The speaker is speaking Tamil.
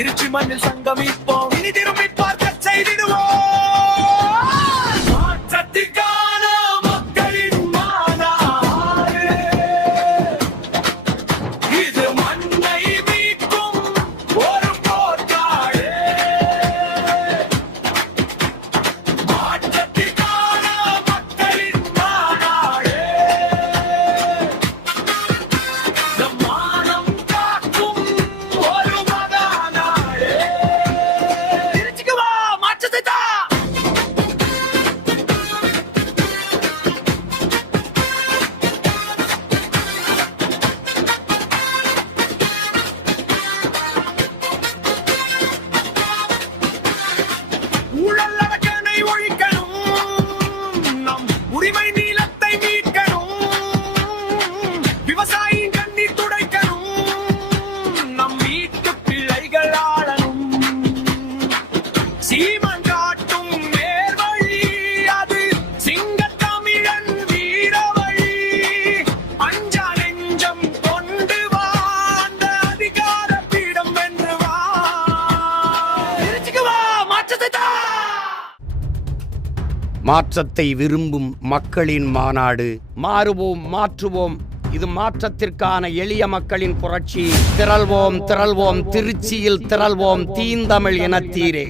திருச்சி மண்ணில் சங்கமிப்போம், இனி திரும்பி பார்க்க செய்திடுவோம். மாற்றத்திற்கான மக்களின் மாநாடு, இது மண்ணை மீட்கும் ஒரு போர்க்காடு. மாற்றத்திற்கான மக்களின் மாநாடு, நம் மானம் காக்கும் ஒரு மகாநாடு. திருச்சிக்கு வா, மாற்றத்தை தா. ஊழல் அரக்கனை ஒழிக்கணும், நம் உரிமை நீளத்தை மீட்கணும், விவசாயியின் கண்ணீர் துடைக்கணும், நம் வீட்டு பிள்ளைகள் ஆளணும். சீமன் காட்டும் நேர்வழி, அது சிங்கத்தமிழன் வீரவழி. அஞ்சா நெஞ்சம் கொண்டு வா, அந்த அதிகார பீடம் வென்று வா. திருச்சிக்கு வா, மாற்றத்தை தா. மாற்றத்தை விரும்பும் மக்களின் மாநாடு. மாறுவோம், மாற்றுவோம். இது மாற்றத்திற்கான எளிய மக்களின் புரட்சி. திரள்வோம், திரள்வோம், திருச்சியில் திரள்வோம், தீந்தமிழ் இனத்தீரே.